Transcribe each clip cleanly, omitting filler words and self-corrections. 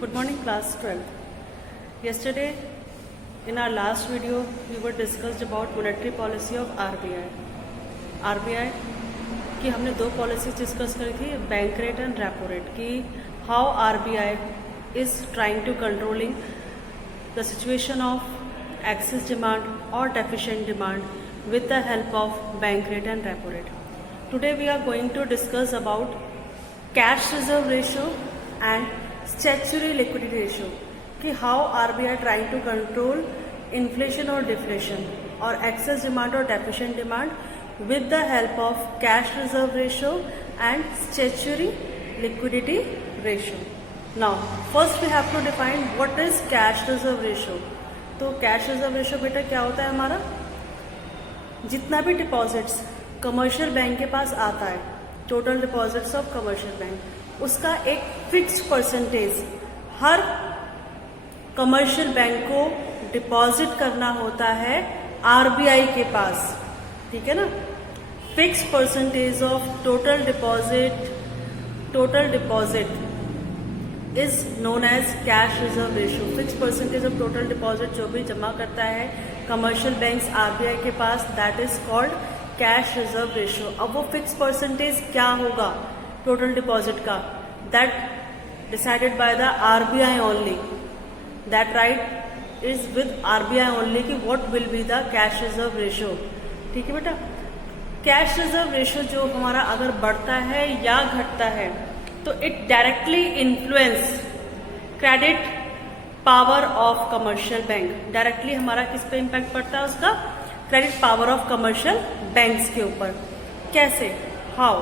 Good morning, class 12. Yesterday, in our last video, we were discussed about monetary policy of RBI. RBI की हमने दो policy discuss करी थी, bank rate and repo rate, कि how RBI is trying to controlling the situation of excess demand or deficient demand with the help of bank rate and repo rate. Today we are going to discuss about cash reserve ratio and statutory liquidity ratio, कि how RBI trying to control inflation or deflation or excess demand or deficient demand with the help of cash reserve ratio and statutory liquidity ratio. Now first we have to define what is cash reserve ratio. तो cash reserve ratio बेटा क्या होता है, हमारा जितना भी deposits commercial bank के पास आता है, total deposits of commercial bank, उसका एक फिक्स्ड परसेंटेज हर कमर्शियल बैंक को डिपॉजिट करना होता है आरबीआई के पास, ठीक है ना. Fixed percentage of total deposit is known as cash reserve ratio. Fix percentage of total deposit जो भी जमा करता है कमर्शियल बैंक्स आरबीआई के पास, that is called cash reserve ratio. अब वो फिक्स परसेंटेज क्या होगा टोटल डिपॉजिट का, that decided by the RBI only. That right is with RBI only कि what will be the cash reserve ratio. ठीक है बेटा. कैश रिजर्व रेशियो जो हमारा अगर बढ़ता है या घटता है तो it directly influence credit power of commercial bank. Directly हमारा किस पे इम्पैक्ट पड़ता है, उसका credit power of commercial banks के ऊपर. कैसे, हाउ,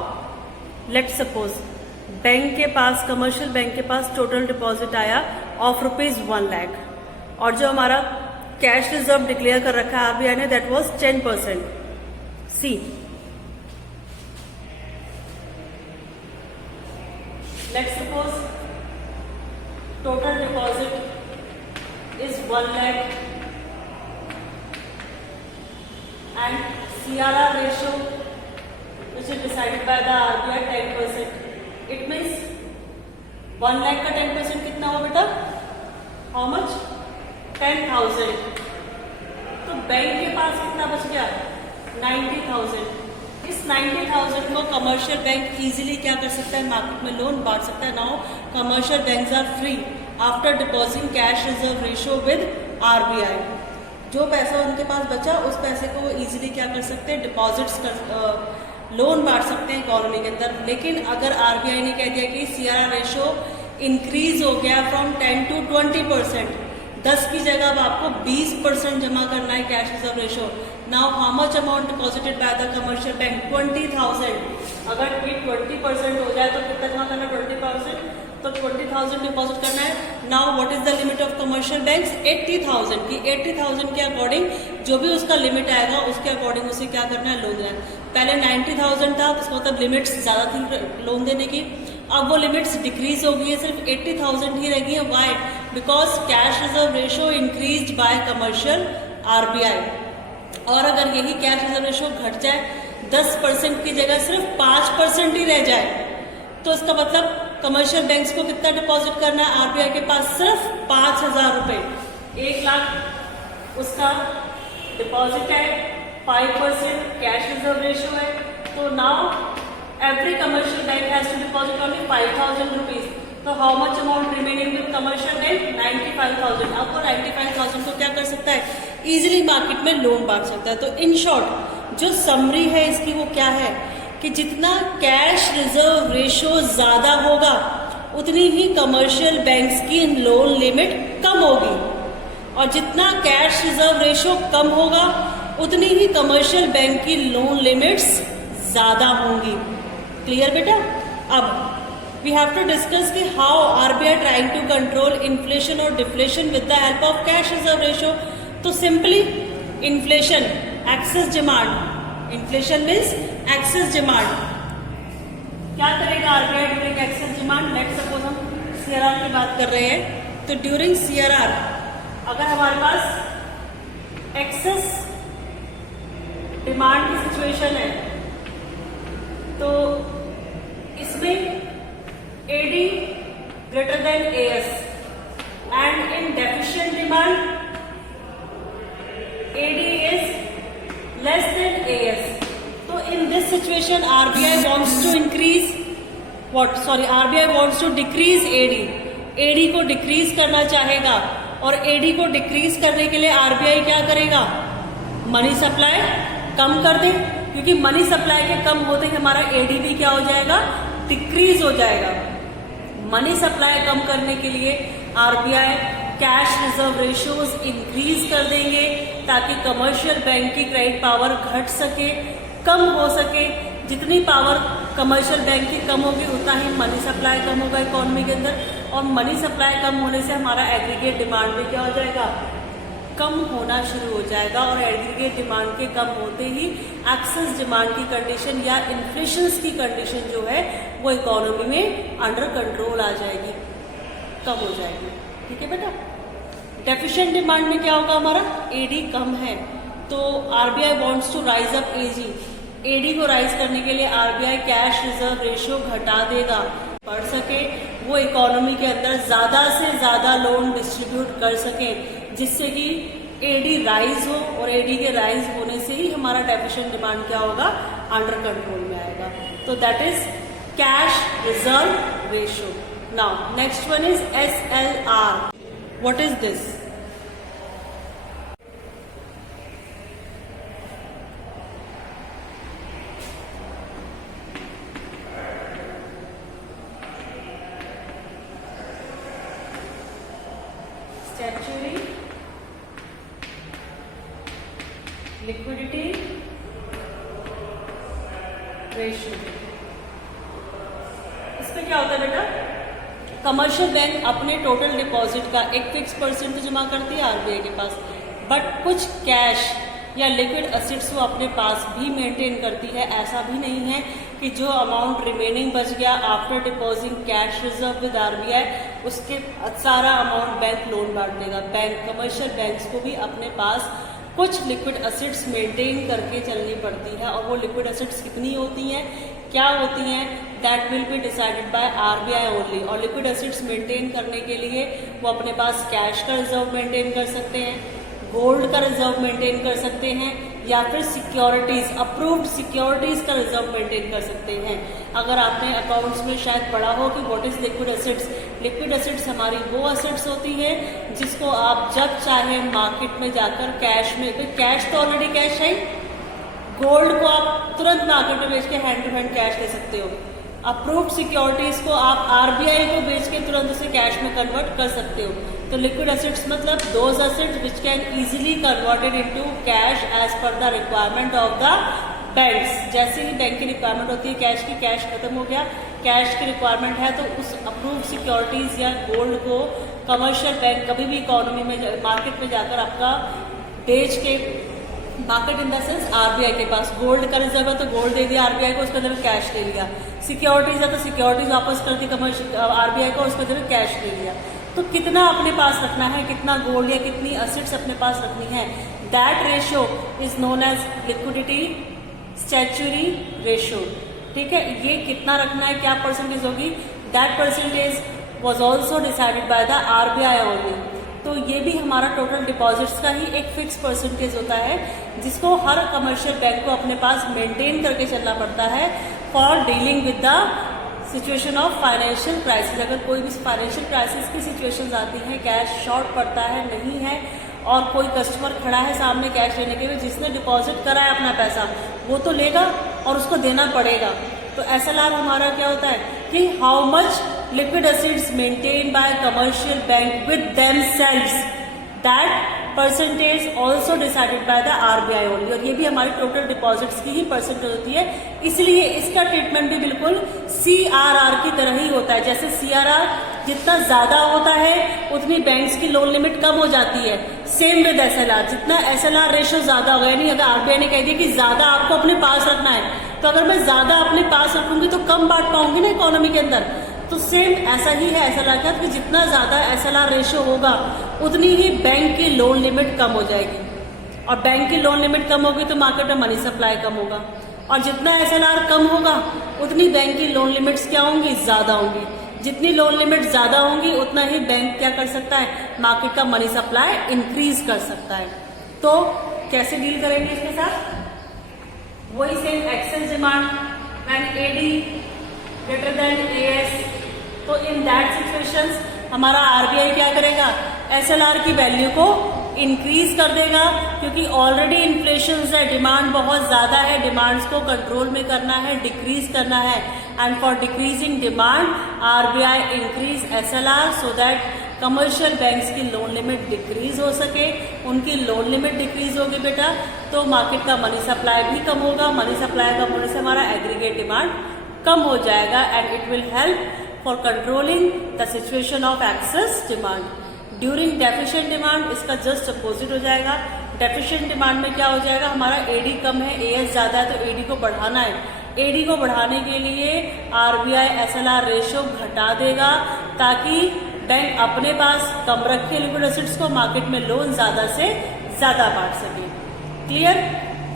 लेट सपोज बैंक के पास, कमर्शियल बैंक के पास टोटल डिपॉजिट आया ऑफ ₹1 लाख और जो हमारा कैश रिजर्व डिक्लेयर कर रखा है आरबीआई ने, that was 10%. See, let's suppose total deposit is 1 lakh and CRR ratio which is decided by the RBI 10%. It means 1 lakh का 10% कितना हो बेटा, how much, 10,000. तो बैंक के पास कितना बच गया, 90,000. इस 90,000 को कमर्शियल बैंक इजीली क्या कर सकता है, मार्केट में लोन बांट सकता है. Now commercial banks are free after depositing cash reserve ratio with RBI. जो पैसा उनके पास बचा उस पैसे को वो इजीली क्या कर सकते हैं, डिपॉजिट्स कर लोन बांट सकते हैं इकोनॉमी के अंदर. लेकिन अगर आरबीआई ने कह दिया कि सीआरआर रेशियो इंक्रीज हो गया फ्रॉम 10 to 20%, 10 की जगह अब आपको 20% जमा करना है cash reserve ratio. Now how much amount deposited by the commercial bank, 20,000. अगर ये 20% हो जाए तो कितना जमा करना है, 20%, तो 20,000 डिपॉजिट करना है. Now what is the limit of commercial banks, 80,000. की 80,000 के अकॉर्डिंग जो भी उसका लिमिट आएगा उसके अकॉर्डिंग उसे क्या करना है, लोन देना है. पहले 90,000 था, तो मतलब लिमिट्स ज्यादा थी लोन देने की. अब वो लिमिट्स डिक्रीज हो गई है, सिर्फ 80,000 ही रह गई है. Why, because cash reserve ratio increase by commercial RBI. और अगर यही कैश रिजर्व रेशियो घट जाए, 10% की जगह सिर्फ 5% ही रह जाए, तो इसका मतलब कमर्शियल बैंक्स को कितना डिपॉजिट करना है आरबीआई के पास, सिर्फ 5,000 रुपए. 1 लाख उसका डिपॉजिट है, 5% कैश रिजर्व रेशियो है. तो now every commercial bank has to deposit only 5,000 rupees. So how much amount remaining with commercial bank, 95,000. अब वो 95,000 को क्या कर सकता है, इजीली मार्केट में लोन बांट सकता है. तो इन शॉर्ट जो समरी है इसकी वो क्या है कि जितना कैश रिजर्व रेशियो ज्यादा होगा उतनी ही कमर्शियल बैंक्स की लोन लिमिट कम होगी, और जितना कैश रिजर्व रेशियो कम होगा उतनी ही कमर्शियल बैंक की लोन लिमिट्स ज्यादा होंगी. क्लियर बेटा. अब वी हैव टू डिस्कस कि how RBI trying to control inflation और deflation with the help of cash reserve ratio. तो simply inflation, excess demand, inflation means excess demand. क्या करेगा RBI during excess demand, let suppose हम CRR की बात कर रहे हैं, तो ड्यूरिंग सीआरआर अगर हमारे पास एक्सेस डिमांड की सिचुएशन है तो इसमें AD greater than AS, and in deficient demand AD is less than AS. So in this situation RBI wants to increase what? Sorry, RBI wants to decrease AD. AD को decrease करना चाहेगा और AD को decrease करने के लिए RBI क्या करेगा? मनी सप्लाई कम कर दे, क्योंकि मनी सप्लाई के कम होते ही हमारा AD भी क्या हो जाएगा? डिक्रीज हो जाएगा। मनी सप्लाई कम करने के लिए RBI cash reserve ratios increase कर देंगे ताकि कमर्शियल बैंक की क्रेडिट पावर घट सके, कम हो सके। जितनी पावर कमर्शियल बैंक की कम होगी उतना ही मनी सप्लाई कम होगा इकोनॉमी के अंदर, और मनी सप्लाई कम होने से हमारा एग्रीगेट डिमांड भी क्या हो जाएगा? कम होना शुरू हो जाएगा। और एग्रीगेट डिमांड के कम होते ही एक्सेस डिमांड की कंडीशन या इन्फ्लेशन की कंडीशन जो है वो इकोनॉमी में अंडर कंट्रोल आ जाएगी, कम हो जाएगी। ठीक है बेटा। डेफिशिएंट डिमांड में क्या होगा? हमारा एडी कम है, तो RBI wants to raise up AG. AD को राइज करने के लिए आरबीआई कैश रिजर्व रेशियो घटा देगा, बढ़ सके वो इकोनॉमी के अंदर ज्यादा से ज्यादा लोन डिस्ट्रीब्यूट कर सके, जिससे कि एडी राइज हो, और एडी के राइज होने से ही हमारा डेफिशिएंट डिमांड क्या होगा? अंडर कंट्रोल में आएगा। तो that is cash reserve ratio. Now next one is SLR. What is this? Statutory liquidity ratio। इसमें क्या होता है बेटा? कमर्शियल बैंक अपने टोटल डिपॉजिट का एक फिक्स परसेंट जमा करती है आरबीआई के पास, बट कुछ कैश या लिक्विड एसेट्स वो अपने पास भी मेंटेन करती है। ऐसा भी नहीं है कि जो अमाउंट रिमेनिंग बच गया after depositing cash reserve with RBI उसके सारा अमाउंट बैंक लोन बांट देगा। बैंक कमर्शियल बैंक्स को भी अपने पास कुछ लिक्विड एसेट्स मेंटेन करके चलनी पड़ती है, और वो लिक्विड एसेट्स कितनी होती हैं, क्या होती हैं, that will be decided by RBI only. और लिक्विड एसेट्स मेंटेन करने के लिए वो अपने पास कैश का रिजर्व मेंटेन कर सकते हैं, गोल्ड का रिजर्व मेंटेन कर सकते हैं, या फिर सिक्योरिटीज, अप्रूव्ड सिक्योरिटीज का रिजर्व मेंटेन कर सकते हैं। अगर आपने अकाउंट्स में शायद पढ़ा हो कि what is liquid assets. Liquid assets हमारी वो एसेट्स होती है जिसको आप जब चाहे मार्केट में जाकर कैश में, कैश तो ऑलरेडी कैश है, गोल्ड को आप तुरंत मार्केट में बेच के हैंड टू हैंड कैश ले सकते हो। अप्रूव्ड सिक्योरिटीज को आप आरबीआई को बेच के तुरंत उसे कैश में कन्वर्ट कर सकते हो। तो लिक्विड एसेट्स मतलब those assets which can easily converted into cash as per the requirement of the banks. जैसे ही बैंक की रिक्वायरमेंट होती है कैश की, कैश खत्म हो गया, कैश की रिक्वायरमेंट है, तो उस अप्रूव्ड सिक्योरिटीज या गोल्ड को कमर्शियल बैंक कभी भी इकोनॉमी में मार्केट में जाकर आपका बेच के, market in the sense RBI के पास गोल्ड का रिजर्व है तो गोल्ड दे दिया आरबीआई को, उसके अंदर कैश ले लिया। सिक्योरिटीज है तो सिक्योरिटीज वापस कर दी कमर्शियल आरबीआई को, उसके अंदर कैश ले लिया। तो कितना अपने पास रखना है, कितना गोल्ड या कितनी एसेट्स अपने पास रखनी है, that ratio is known as liquidity statutory ratio. ठीक है, ये कितना रखना है, क्या परसेंटेज होगी, that percentage was also decided by the RBI only. तो ये भी हमारा टोटल डिपॉजिट्स का ही एक फिक्स परसेंटेज होता है जिसको हर कमर्शियल बैंक को अपने पास मेंटेन करके चलना पड़ता है for dealing with the situation of financial crisis. अगर कोई भी फाइनेंशियल क्राइसिस की सिचुएशंस आती हैं, कैश शॉर्ट पड़ता है, नहीं है, और कोई कस्टमर खड़ा है सामने कैश लेने के लिए, जिसने डिपॉजिट करा है अपना पैसा वो तो लेगा और उसको देना पड़ेगा। तो एसएलआर हमारा क्या होता है कि how much liquid assets maintain by commercial bank with themselves, that percentage also decided by the RBI only. और ये भी हमारी टोटल डिपॉजिट्स की ही परसेंटेज होती है, इसलिए इसका ट्रीटमेंट भी बिल्कुल सीआरआर की तरह ही होता है। जैसे सीआरआर जितना ज्यादा होता है उतनी बैंक्स की लोन लिमिट कम हो जाती है, सेम विद एसएलआर। जितना एसएलआर रेशियो ज्यादा होगा, यानी अगर आरबीआई ने कह दिया कि ज्यादा आपको अपने पास रखना है, तो अगर मैं ज्यादा अपने पास रखूंगी तो कम बांट पाऊंगी ना इकोनॉमी के अंदर। तो सेम ऐसा ही है एसएलआर का, कि जितना ज्यादा एसएलआर रेशियो होगा उतनी ही बैंक की लोन लिमिट कम हो जाएगी, और बैंक की लोन लिमिट कम होगी तो मार्केट में मनी सप्लाई कम होगा, और जितना एसएलआर कम होगा उतनी बैंक की लोन लिमिट्स क्या होंगी, ज्यादा होंगी। जितनी लोन लिमिट ज्यादा होंगी उतना ही बैंक क्या कर सकता है, मार्केट का मनी सप्लाई इंक्रीज कर सकता है। तो कैसे डील करेंगे इसके साथ, वही same excess demand when AD greater than AS. तो इन दैट सिचुएशंस हमारा आरबीआई क्या करेगा, एसएलआर की वैल्यू को इंक्रीज कर देगा, क्योंकि ऑलरेडी इन्फ्लेशन है, डिमांड बहुत ज्यादा है, डिमांड्स को कंट्रोल में करना है, डिक्रीज करना है। And for decreasing demand RBI increase SLR so that commercial banks की लोन लिमिट डिक्रीज हो सके। उनकी लोन लिमिट डिक्रीज होगी बेटा तो मार्केट का मनी सप्लाई भी कम होगा, मनी सप्लाई कम होने से हमारा एग्रीगेट डिमांड कम हो जाएगा and it will help for controlling the situation of excess demand. During deficient demand इसका जस्ट अपोजिट हो जाएगा। डेफिशिएंट डिमांड में क्या हो जाएगा, हमारा एडी कम है, एएस ज्यादा है, तो एडी को बढ़ाना है। एडी को बढ़ाने के लिए आरबीआई एसएलआर रेशियो घटा देगा ताकि बैंक अपने पास कम रखे लिक्विड एसेट्स को, मार्केट में लोन ज्यादा से ज्यादा बांट सके। क्लियर।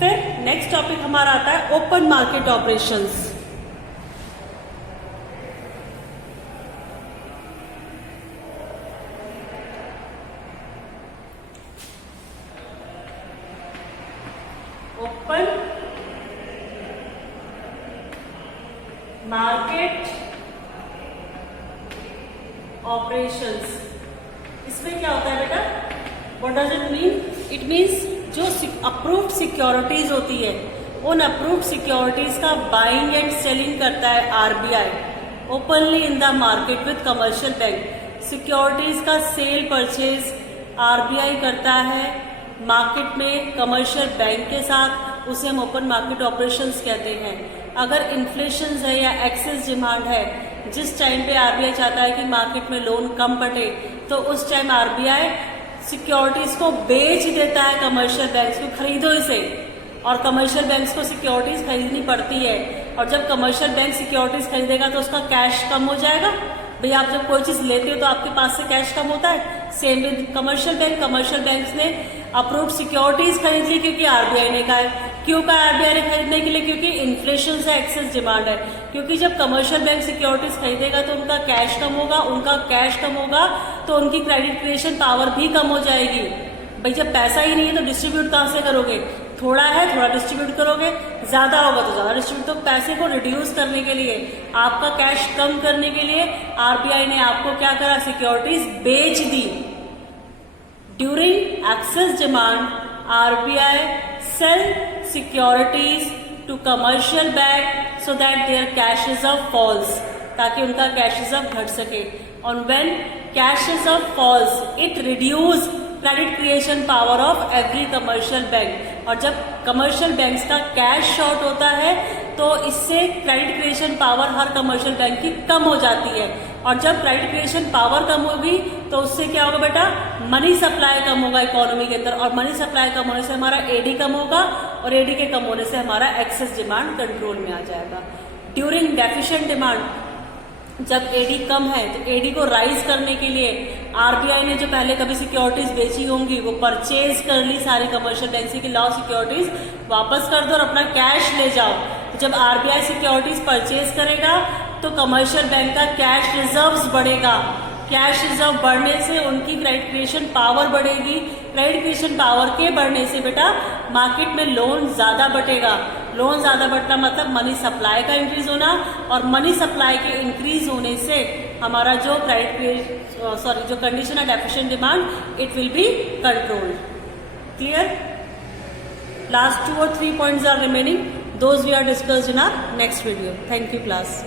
फिर नेक्स्ट टॉपिक हमारा आता है open market operations. Open market operations, इसमें क्या होता है बेटा, what does it mean, it means जो अप्रूव्ड सिक्योरिटीज होती है उन अप्रूव्ड सिक्योरिटीज का बाइंग एंड सेलिंग करता है RBI openly in the market with commercial bank. Securities का सेल परचेज आरबीआई करता है मार्केट में कमर्शियल बैंक के साथ, उसे हम ओपन मार्केट ऑपरेशंस कहते हैं। अगर इन्फ्लेशन है या एक्सेस डिमांड है, जिस टाइम पे आरबीआई चाहता है कि मार्केट में लोन कम बटे, तो उस टाइम आरबीआई सिक्योरिटीज को बेच देता है कमर्शियल बैंक्स को, खरीदो इसे। और कमर्शियल बैंक्स को सिक्योरिटीज खरीदनी पड़ती है, और जब कमर्शियल बैंक सिक्योरिटीज खरीदेगा तो उसका कैश कम हो जाएगा। भैया आप जब कोई चीज लेते हो तो आपके पास से कैश कम होता है, same with commercial bank. Commercial banks ने अप्रूव्ड सिक्योरिटीज खरीद ली क्योंकि आरबीआई ने कहा है। क्यों कहा आरबीआई ने खरीदने के लिए, क्योंकि इन्फ्लेशन से एक्सेस डिमांड है। क्योंकि जब कमर्शियल बैंक सिक्योरिटीज खरीदेगा तो उनका कैश कम होगा, उनका कैश कम होगा तो उनकी क्रेडिट क्रिएशन पावर भी कम हो जाएगी। भाई जब पैसा ही नहीं है तो डिस्ट्रीब्यूट कहां से करोगे, थोड़ा है थोड़ा डिस्ट्रीब्यूट करोगे, ज्यादा होगा तो ज्यादा डिस्ट्रीब्यूट। तो पैसे को रिड्यूस करने के लिए, आपका कैश कम करने के लिए आरबीआई ने आपको क्या करा, सिक्योरिटीज बेच दी। During excess demand RBI sell securities to commercial bank so that their cash reserve falls, ताकि उनका कैश रिजर्व घट सके। और when cash reserve falls it reduce credit creation power of every commercial bank. और जब commercial banks का cash short होता है तो इससे क्रेडिट क्रिएशन पावर हर कमर्शियल बैंक की कम हो जाती है। और जब क्रेडिट क्रिएशन पावर कम होगी तो उससे क्या होगा बेटा, मनी सप्लाई कम होगा इकोनॉमी के अंदर, और मनी सप्लाई कम होने से हमारा एडी कम होगा, और एडी के कम होने से हमारा एक्सेस डिमांड कंट्रोल में आ जाएगा। ड्यूरिंग डेफिशिएंट डिमांड, जब एडी कम है तो एडी को राइज करने के लिए आरबीआई ने जो पहले कभी सिक्योरिटीज बेची होंगी वो परचेज कर ली सारी कमर्शियल बैंक से कि लाओ सिक्योरिटीज वापस कर दो और अपना कैश ले जाओ। तो जब आरबीआई सिक्योरिटीज परचेज करेगा तो कमर्शियल बैंक का कैश रिजर्व्स बढ़ेगा। कैश रिजर्व बढ़ने से उनकी क्रेडिट क्रिएशन पावर बढ़ेगी। क्रेडिट क्रिएशन पावर के बढ़ने से बेटा मार्केट में लोन ज्यादा बटेगा। लोन ज्यादा बढ़ना मतलब मनी सप्लाई का इंक्रीज होना, और मनी सप्लाई के इंक्रीज होने से हमारा जो जो कंडीशन है deficient demand, it will be controlled. Clear? Last 2 or 3 points are remaining. Those we are discussed in our next video. Thank you class.